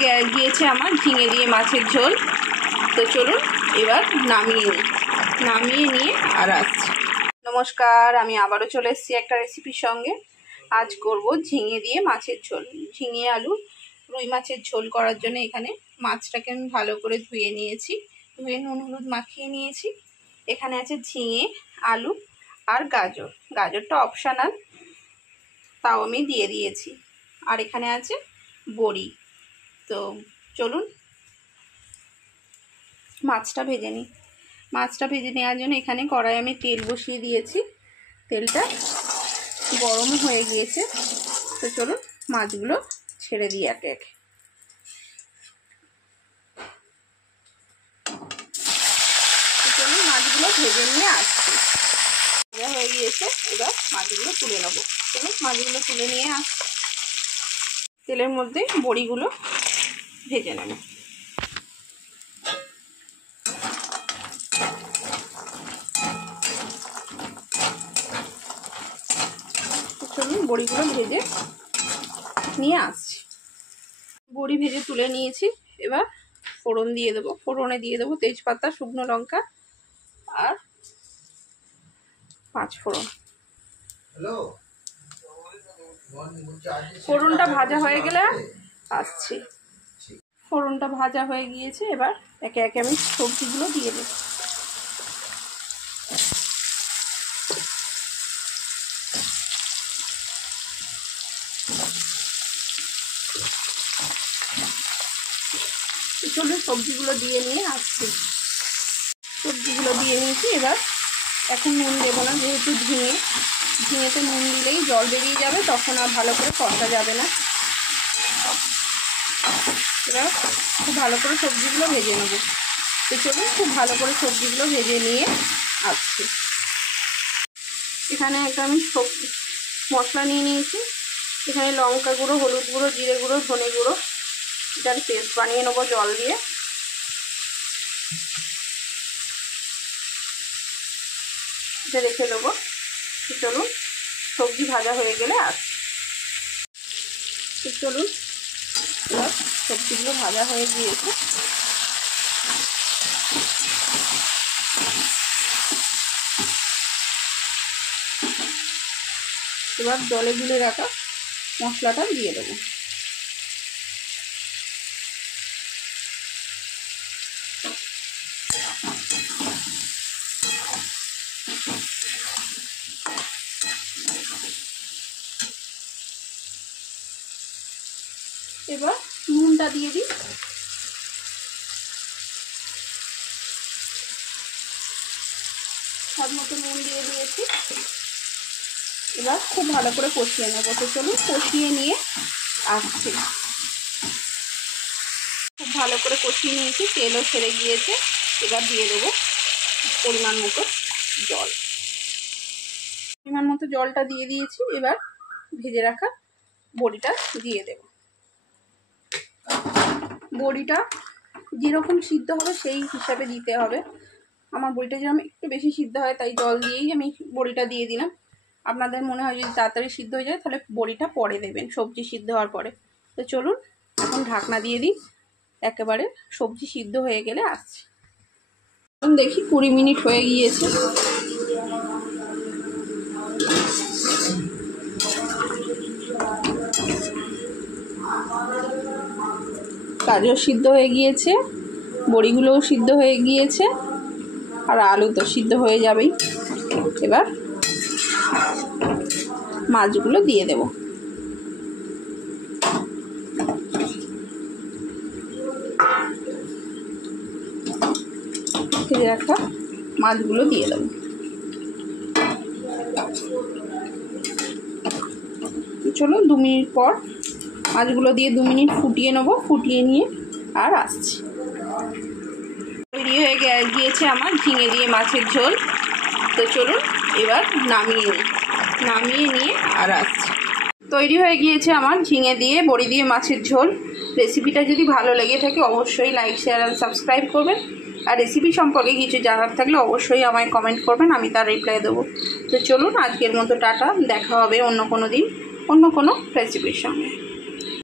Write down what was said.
গিয়েছে আমার ঝিঙে দিয়ে মাছের ঝোল। তো চলুন এবার নামিয়ে নিয়ে আর আসছি। নমস্কার, আমি আবারও চলে এসেছি একটা রেসিপির সঙ্গে। আজ করব ঝিঙে দিয়ে মাছের ঝোল। ঝিঙে আলু রুই মাছের ঝোল করার জন্য এখানে মাছটাকে আমি ভালো করে ধুয়ে নিয়েছি, ধুয়ে নুন হলুদ মাখিয়ে নিয়েছি। এখানে আছে ঝিঙে, আলু আর গাজর। গাজরটা অপশনাল, তাও আমি দিয়ে দিয়েছি। আর এখানে আছে বড়ি। তো চলুন মাছটা ভেজে নিই। মাছটা ভেজে নেওয়ার জন্য এখানে কড়াই আমি তেল বসিয়ে দিয়েছি। তেলটা গরম হয়ে গিয়েছে। তো চলুন মাছগুলো ছেড়ে দিই একে একে। তো চলুন মাছগুলো ভেজে নিয়ে আসছি। ভাজা হয়ে গিয়েছে, এবার মাছগুলো তুলে নেবো। চলুন মাছগুলো তুলে নিয়ে আসছি। তেলের মধ্যে বড়িগুলো ভেজে নেব। চলুন বড়িগুলো ভেজে নিয়ে আসছি। বড়ি ভেজে তুলে নিয়েছি। এবার ফোড়ন দিয়ে দেবো। ফোড়নে দিয়ে দেবো তেজপাতা, শুকনো লঙ্কা আর 5 ফোড়ন। ফোড়নটা ভাজা হয়ে গেলে আসছি। ফোড়নটা ভাজা হয়ে গিয়েছে, এবার একে একে আমি সবজিগুলো দিয়ে দেব। চলুন সবজিগুলো দিয়ে নিয়ে আসছি। সবজিগুলো দিয়ে নিয়েছি। এবার এখন নুন দেবো না, যেহেতু ঝিঙেতে নুন দিলেই জল বেরিয়ে যাবে, তখন আর ভালো করে কষা যাবে না। এবার খুব ভালো করে সবজিগুলো ভেজে নেব। তো চলুন খুব ভালো করে সবজিগুলো ভেজে নিয়ে আসছি। এখানে একটা আমি মশলা নিয়ে নিয়েছি। এখানে লঙ্কা গুঁড়ো, হলুদ গুঁড়ো, জিরে গুঁড়ো, ধনে গুঁড়ো, এটার পেস্ট বানিয়ে নেবো জল দিয়ে। এটা রেখে দেবো। চলুন সবজি ভাজা হয়ে গেলে আসছি। চলুন এবার সবজিগুলো ভাজা হয়ে গিয়েছে। এবার জলে গুলে রাখা মশলাটা দিয়ে দেবো। এবার নুনটা দিয়ে দিই। স্বাদ মতো নুন দিয়ে দিয়েছি। এবার খুব ভালো করে কষিয়ে নেবো। তো চলুন কষিয়ে নিয়ে আসছি। খুব ভালো করে কষিয়ে নিয়েছি, তেলও ছেড়ে গিয়েছে। এবার দিয়ে দেবো পরিমাণ মতো জল। পরিমাণ মতো জলটা দিয়ে দিয়েছি। এবার ভেজে রাখা বড়িটা দিয়ে দেব। বড়িটা যেরকম সিদ্ধ হবে সেই হিসাবে দিতে হবে। আমার বড়িটা যেরকম একটু বেশি সিদ্ধ হয়, তাই জল দিয়েই আমি বড়িটা দিয়ে দিলাম। আপনাদের মনে হয় যদি তাড়াতাড়ি সিদ্ধ হয়ে যায়, তাহলে বড়িটা পরে দেবেন, সবজি সিদ্ধ হওয়ার পরে। তো চলুন এখন ঢাকনা দিয়ে দিই। একেবারে সবজি সিদ্ধ হয়ে গেলে আসছি। দেখি 20 মিনিট হয়ে গিয়েছে। গাজর সিদ্ধ হয়ে গিয়েছে, বড়িগুলোও সিদ্ধ হয়ে গিয়েছে, আর আলু তো সিদ্ধ হয়ে যাবেই। এবার মাছগুলো দিয়ে দেব। ভেজে রাখা মাছগুলো দিয়ে দেব। চলুন 2 মিনিট পর মাছগুলো দিয়ে 2 মিনিট ফুটিয়ে নেবো। ফুটিয়ে নিয়ে আর আসছি। তৈরি হয়ে গিয়েছে আমার ঝিঙে দিয়ে মাছের ঝোল। তো চলুন এবার নামিয়ে নিয়ে আর আসছি। তৈরি হয়ে গিয়েছে আমার ঝিঙে দিয়ে বড়ি দিয়ে মাছের ঝোল। রেসিপিটা যদি ভালো লেগে থাকে অবশ্যই লাইক, শেয়ার আর সাবস্ক্রাইব করবেন। আর রেসিপি সম্পর্কে কিছু জানার থাকলে অবশ্যই আমায় কমেন্ট করবেন, আমি তার রিপ্লাই দেবো। তো চলুন আজকের মতো টাটা। দেখা হবে অন্য কোনো দিন অন্য কোনো রেসিপির সঙ্গে।